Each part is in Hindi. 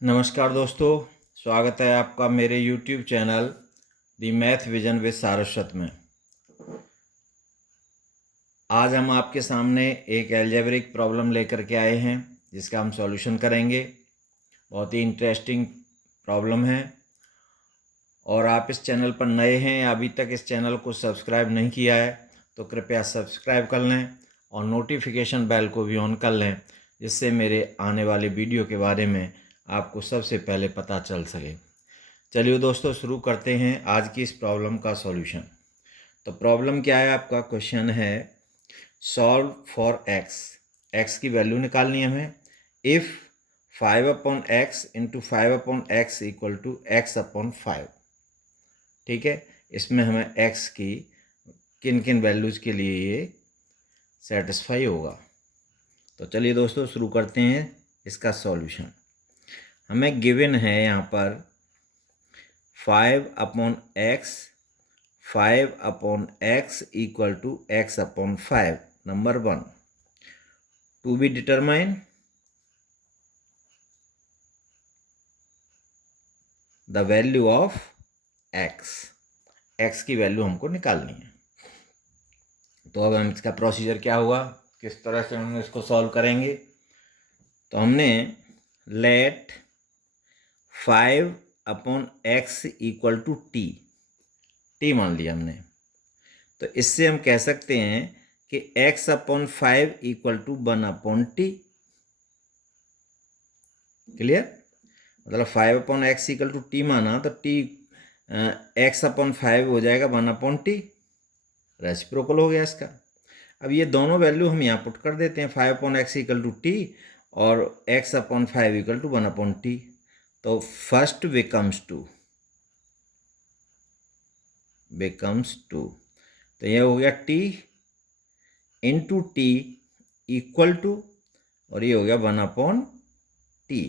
नमस्कार दोस्तों, स्वागत है आपका मेरे YouTube channel the math vision with Saraswat में। आज हम आपके सामने एक एल्जेब्रिक प्रॉब्लम लेकर के आए हैं जिसका हम सॉल्यूशन करेंगे। बहुत ही इंटरेस्टिंग प्रॉब्लम है और आप इस चैनल पर नए हैं या अभी तक इस चैनल को सब्सक्राइब नहीं किया है तो कृपया सब्सक्राइब कर लें और नोटिफिकेशन बेल को भी ऑन कर लें, जिससे मेरे आने वाले वीडियो के बारे में आपको सबसे पहले पता चल सके। चलिए दोस्तों, शुरू करते हैं आज की इस प्रॉब्लम का सॉल्यूशन। तो प्रॉब्लम क्या है, आपका क्वेश्चन है सॉल्व फॉर एक्स। एक्स की वैल्यू निकालनी है हमें। If 5/x into 5/x equal to x/5। ठीक है, इसमें हमें x की किन किन वैल्यूज़ के लिए ये सेटिस्फाई होगा। तो चलिए दोस्तों, शुरू करते हैं इसका सॉल्यूशन। हमें गिवन है यहाँ पर 5/x 5/x equal to x/5 number 1 to be determine the value of x की वैल्यू हमको निकालनी है। तो अब हम इसका प्रोसीजर क्या होगा, किस तरह से हम इसको सॉल्व करेंगे। तो हमने late 5/x equal to T मान लिया हमने। तो इससे हम कह सकते हैं कि x/5 equal to 1/t। Clear, मतलब 5/x इक्वल टू टी माना तो टी x/5 हो जाएगा 1/t। रेसिप्रोकल हो गया इसका। अब ये दोनों वैल्यू हम यहाँ पुट कर देते हैं, 5/x इक्वल टू टी और x/5 इक्वल टू 1/t। तो फर्स्ट बिकम्स टू। तो ये हो गया t into T equal to, और ये हो गया 1/t।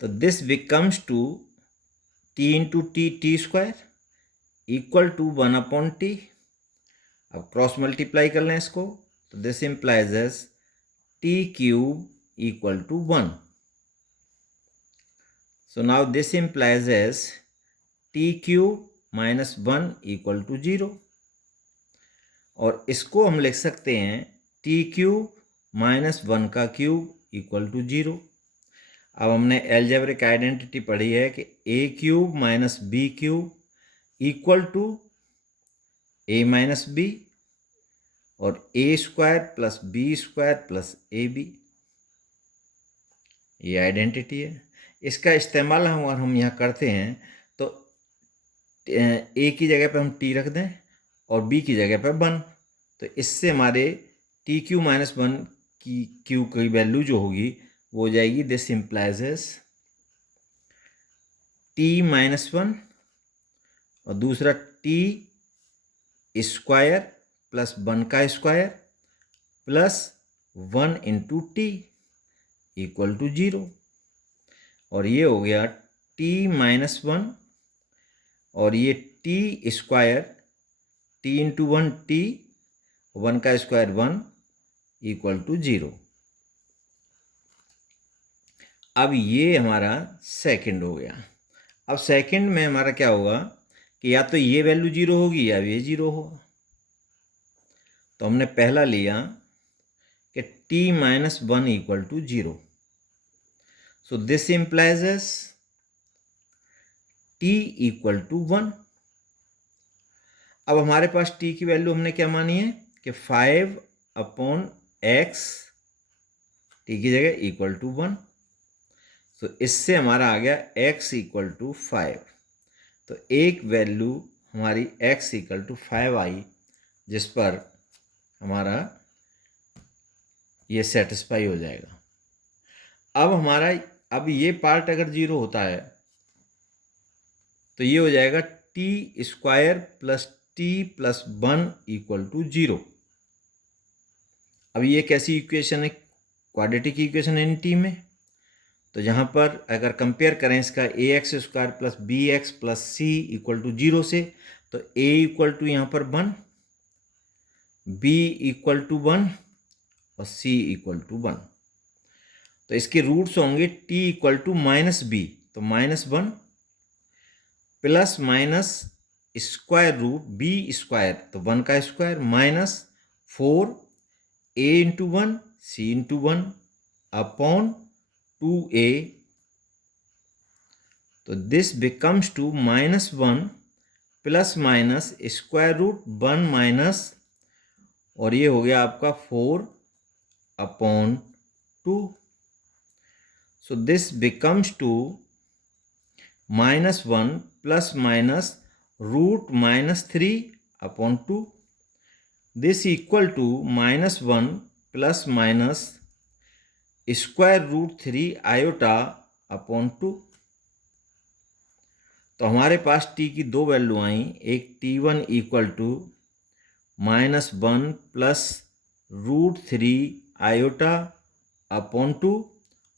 तो this becomes to t into T square equal to 1/t। अब क्रॉस मल्टीप्लाई कर लें इसको, तो this implies as t³ equal to 1। So now this implies as t³ minus 1 equal to 0। और इसको हम लिख सकते हैं t³ माइनस 1 का क्यूब इक्वल टू 0। अब हमने एल्जेब्रिक आइडेंटिटी पढ़ी है कि a³ minus b³ equal to a minus B और a² plus b² plus ab। ये आइडेंटिटी है। इसका इस्तेमाल हम यहाँ करते हैं तो a की जगह पे हम t रख दें और b की जगह पे 1। तो इससे हमारे t³ माइनस 1 की क्यू की वैल्यू जो होगी वो हो जाएगी, दिस इम्प्लाइज t माइनस 1 और दूसरा t स्क्वायर प्लस 1 का square plus 1 into T equal to 0। और ये हो गया t माइनस 1 और ये t square, t into 1 t, 1 का स्क्वायर 1 इक्वल टू 0। अब ये हमारा सेकंड हो गया। अब सेकंड में हमारा क्या होगा कि या तो ये वैल्यू 0 होगी या ये 0 होगा। तो हमने पहला लिया कि t minus 1 equal to 0। So this implies s t equal to 1। अब हमारे पास t की वैल्यू हमने क्या मानी है कि 5/x t की जगह इक्वल टू 1। तो इससे हमारा आ गया x इक्वल टू 5। तो एक वैल्यू हमारी x इक्वल टू 5 आई, जिस पर हमारा ये सेटिस्फाई हो जाएगा। अब ये पार्ट अगर 0 होता है तो ये हो जाएगा t² plus t plus 1 equal to 0। अब ये कैसी इक्वेशन है, क्वाड्रेटिक इक्वेशन है इन t में। तो यहाँ पर अगर कंपेयर करें इसका ax² plus bx plus c equal to 0 से, तो a इक्वल टू यहाँ पर 1, b इक्वल टू 1 और c इक्वल टू 1। तो इसके रूट्स होंगे t इक्वल टू -b, तो -1 plus minus square root b square, तो 1 का square -4 a into 1 c into 1 upon 2a, तो this becomes to -1 plus minus square root 1 minus, और ये हो गया आपका 4 upon 2, so this becomes to -1 plus minus root -3 upon 2, this equal to -1 plus minus square root 3 iota upon 2। तो हमारे पास t की दो वैल्यू आई, एक t1 equal to -1 plus root 3 iota upon 2,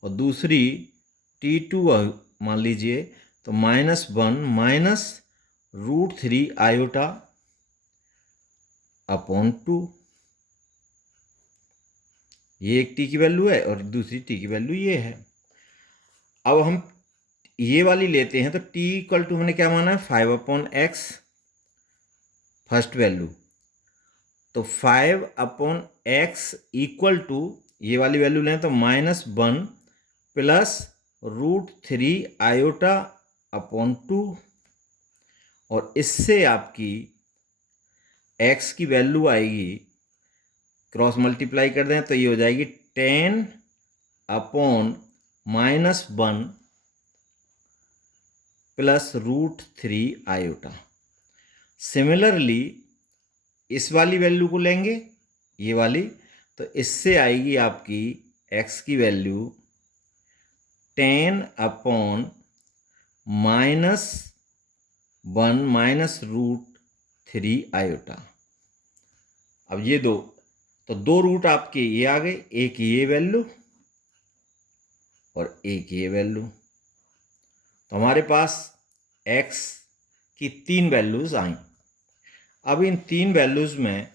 और दूसरी t2 मान लीजिए तो -1 माइनस रूट 3 आयोटा अपॉन 2। ये एक t की वैल्यू है और दूसरी t की वैल्यू ये है। अब हम ये वाली लेते हैं, तो t इक्वल टू हमने क्या माना है 5/x फर्स्ट वैल्यू, तो 5/x इक्वल टू ये वाली वैल्यू लें तो -1 प्लस रूट 3 आयोटा अपॉन 2, और इससे आपकी x की वैल्यू आएगी, क्रॉस मल्टीप्लाई कर दें तो ये हो जाएगी 10 upon -1 plus root 3 iota. Similarly इस वाली वैल्यू को लेंगे, ये वाली, तो इससे आएगी आपकी x की value 10 upon -1 minus root 3 iota. अब ये दो रूट आपके ये आ गए, एक ये वैल्यू और एक ये वैल्यू, तो हमारे पास x की 3 वैल्यूज आई। अब इन 3 वैल्यूज में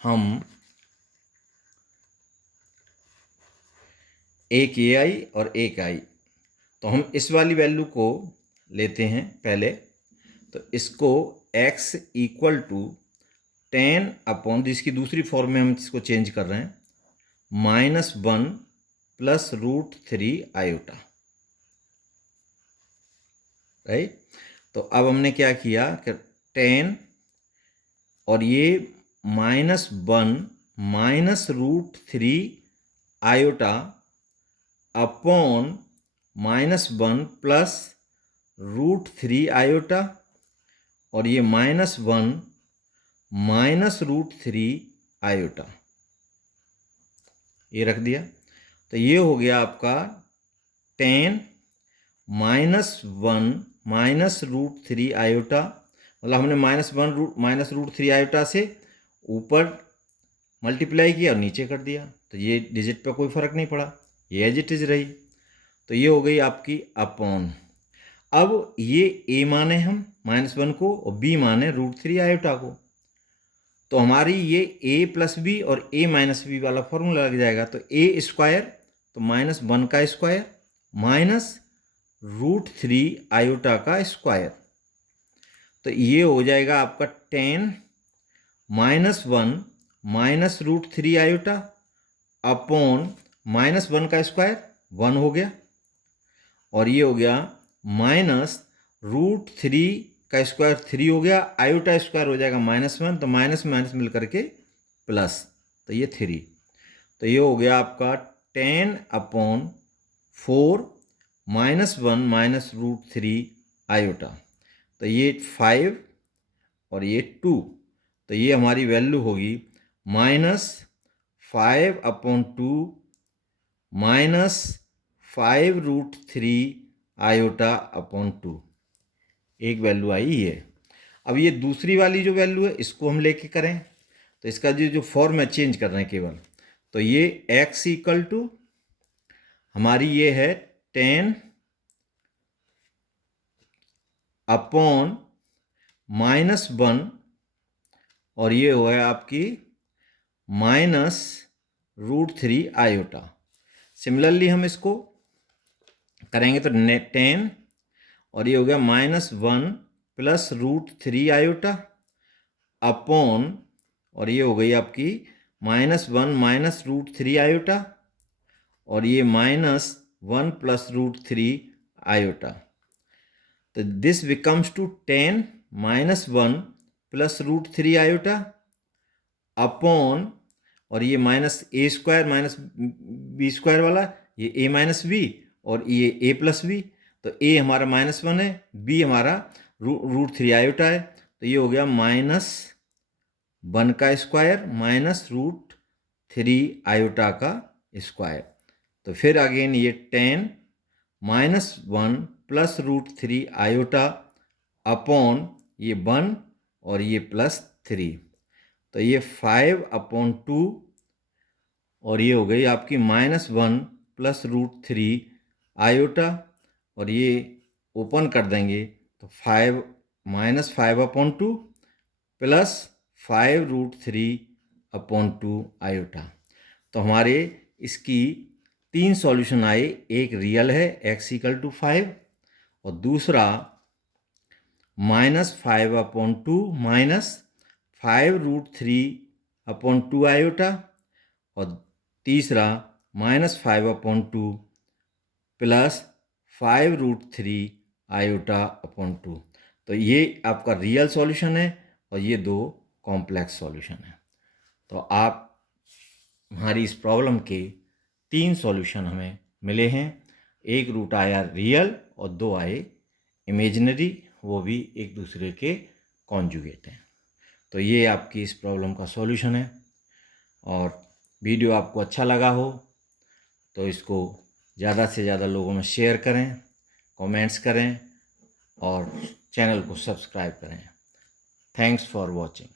हम एक ये आई और एक आई, तो हम इस वाली वैल्यू को लेते हैं पहले, तो इसको x इक्वल टू 10 अपॉन, जिसकी दूसरी फॉर्म में हम इसको चेंज कर रहे हैं, -1 प्लस रूट 3 आयोटा, राइट। तो अब हमने क्या किया कि 10 और ये -1 minus root 3 iota upon -1 plus root 3 iota, और ये -1 माइनस रूट 3 आयोटा, ये रख दिया। तो ये हो गया आपका 10 -1 माइनस रूट 3 आयोटा, मतलब हमने -1 माइनस रूट 3 आयोटा से ऊपर मल्टीप्लाई किया और नीचे कर दिया, तो ये डिजिट पे कोई फ़र्क नहीं पड़ा, ये एज इट इज रही। तो ये हो गई आपकी अपॉन। अब ये a माने हम -1 को और b माने रूट 3 आयोटा को, तो हमारी ये a प्लस बी और a माइनस बी वाला फॉर्मूला लग जाएगा। तो a स्क्वायर तो -1 का स्क्वायर माइनस रूट 3 आयोटा का स्क्वायर, तो ये हो जाएगा आपका 10 -1 माइनस रूट 3 आयोटा अपॉन -1 का स्क्वायर 1 हो गया, और ये हो गया माइनस रूट 3 का स्क्वायर 3 हो गया, आयोटा स्क्वायर हो जाएगा -1, तो माइनस माइनस मिल करके प्लस, तो ये 3, तो ये हो गया आपका 10 अपॉन 4 -1 माइनस रूट 3 आयोटा, तो ये 5 और ये 2, तो ये हमारी वैल्यू होगी -5 upon 2 minus 5 root 3 iota upon 2, एक वैल्यू आई है। अब ये दूसरी वाली जो वैल्यू है इसको हम लेके करें, तो इसका जो फॉर्म है चेंज कर रहे हैं केवल, तो ये x इक्वल टू हमारी ये है 10 अपॉन -1 और ये हो गया आपकी -√3 आयोटा। सिमिलरली हम इसको करेंगे तो 10 और ये हो गया -1 प्लस √3 आयोटा अपॉन, और ये हो गई आपकी -1 माइनस √3 आयोटा और ये -1 प्लस √3 आयोटा। तो this becomes to 10 -1 plus √3 iota upon, और ये -a² माइनस b² वाला, ये a माइनस बी और ये a प्लस बी। तो a हमारा -1 है, b हमारा √3 आयोटा है, तो ये हो गया -1 का स्क्वायर माइनस √3 आयोटा का स्क्वायर। तो फिर अगेन ये 10 -1 प्लस √3 आयोटा अपॉन ये 1 और ये +3, तो ये 5/2 और ये हो गई आपकी -1 प्लस √3 आयोटा और ये ओपन कर देंगे तो 5/2 प्लस 5√3/2 आयोटा। तो हमारे इसकी 3 सॉल्यूशन आए, एक रियल है x=5 और दूसरा -5/2 माइनस 5√3/2 आयोटा और तीसरा -5/2 प्लस 5√3 आयोटा/2। तो ये आपका रियल सॉल्यूशन है और ये 2 कॉम्प्लेक्स सॉल्यूशन है। तो आप हमारी इस प्रॉब्लम के 3 सॉल्यूशन हमें मिले हैं, एक रूट आया रियल और 2 आए इमेजिनरी, वो भी एक दूसरे के कॉन्जुगेट हैं। तो ये आपकी इस प्रॉब्लम का सॉल्यूशन है। और वीडियो आपको अच्छा लगा हो तो इसको ज़्यादा से ज़्यादा लोगों में शेयर करें, कमेंट्स करें और चैनल को सब्सक्राइब करें। Thanks for watching.